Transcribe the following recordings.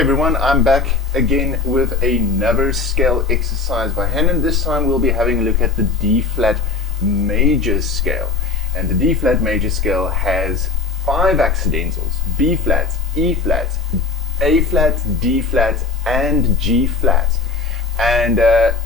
Hey everyone, I'm back again with another scale exercise by Hanon. This time we'll be having a look at the D flat major scale. And the D flat major scale has 5 accidentals: B flat, E flat, A flat, D flat, and G flat. And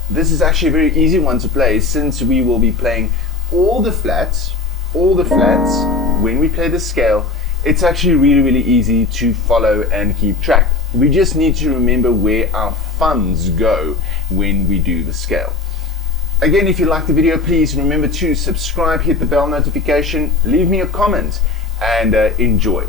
this is actually a very easy one to play, since we will be playing all the flats when we play the scale. It's actually really easy to follow and keep track. We just need to remember where our thumbs go when we do the scale. Again, if you like the video, please remember to subscribe, hit the bell notification, leave me a comment, and enjoy.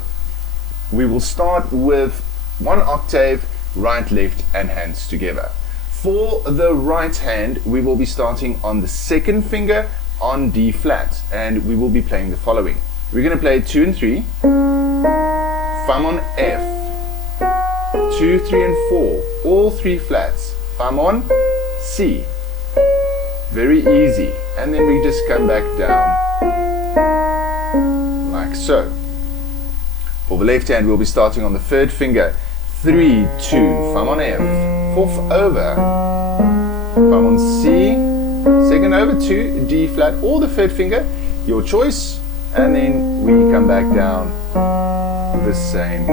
We will start with 1 octave, right, left, and hands together. For the right hand, we will be starting on the 2nd finger on D flat, and we will be playing the following. We're going to play 2 and 3, thumb on F, 2, 3, and 4, all 3 flats, thumb on C. Very easy. And then we just come back down like so. For the left hand, we'll be starting on the 3rd finger, 3, 2, thumb on F, 4th over, thumb on C, 2nd over 2, D flat, or the 3rd finger, your choice, and then we come back down the same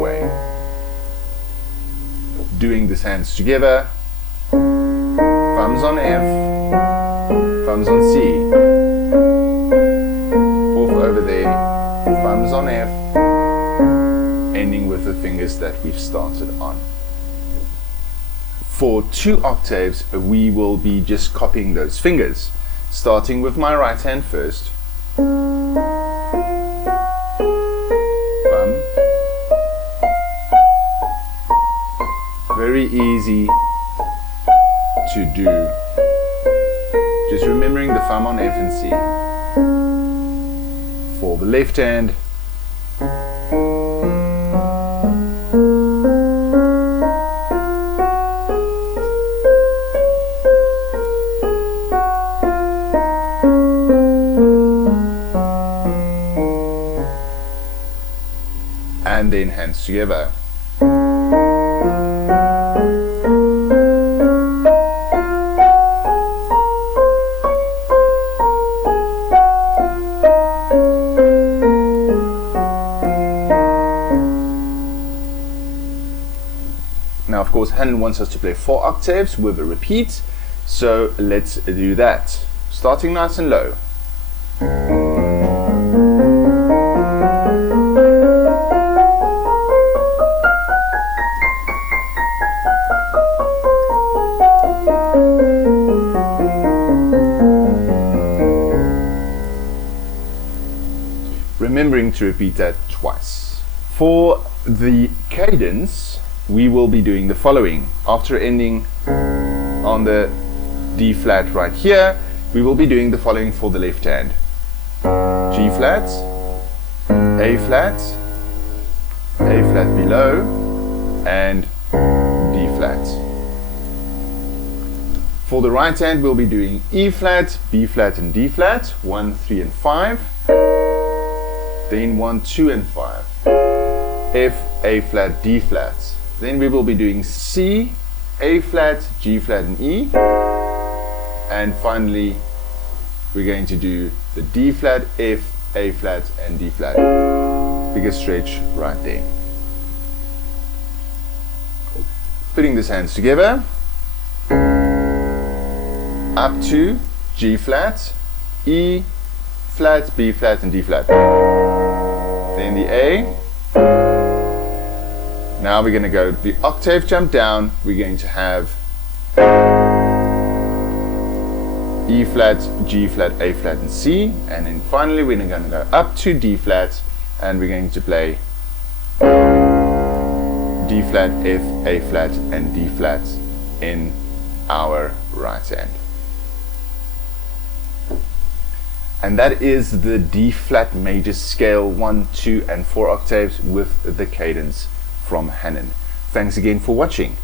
way. Doing these hands together, thumbs on F, thumbs on C, 4th over there, thumbs on F, ending with the fingers that we've started on. For 2 octaves, we will be just copying those fingers, starting with my right hand first. Thumb. Very easy to do. Just remembering the thumb on F and C. For the left hand, and then hands together. Now, of course, Hanon wants us to play 4 octaves with a repeat, so let's do that. Starting nice and low. Remembering to repeat that twice. For the cadence, we will be doing the following. After ending on the D flat right here, we will be doing the following for the left hand: G flat, A flat, A flat below, and D flat. For the right hand, we'll be doing E flat, B flat, and D flat, 1, 3, and 5. Then 1, 2, and 5. F, A flat, D flat. Then we will be doing C, A flat, G flat, and E. And finally, we're going to do the D flat, F, A flat, and D flat. Bigger stretch right there. Putting these hands together, up to G flat, E flat, B flat, and D flat. Then the A. Now we're going to go the octave jump down. We're going to have E flat, G flat, A flat, and C. And then finally we're going to go up to D flat, and we're going to play D flat, F, A flat, and D flat in our right hand. And that is the D flat major scale, 1, 2, and 4 octaves with the cadence from Hanon. Thanks again for watching.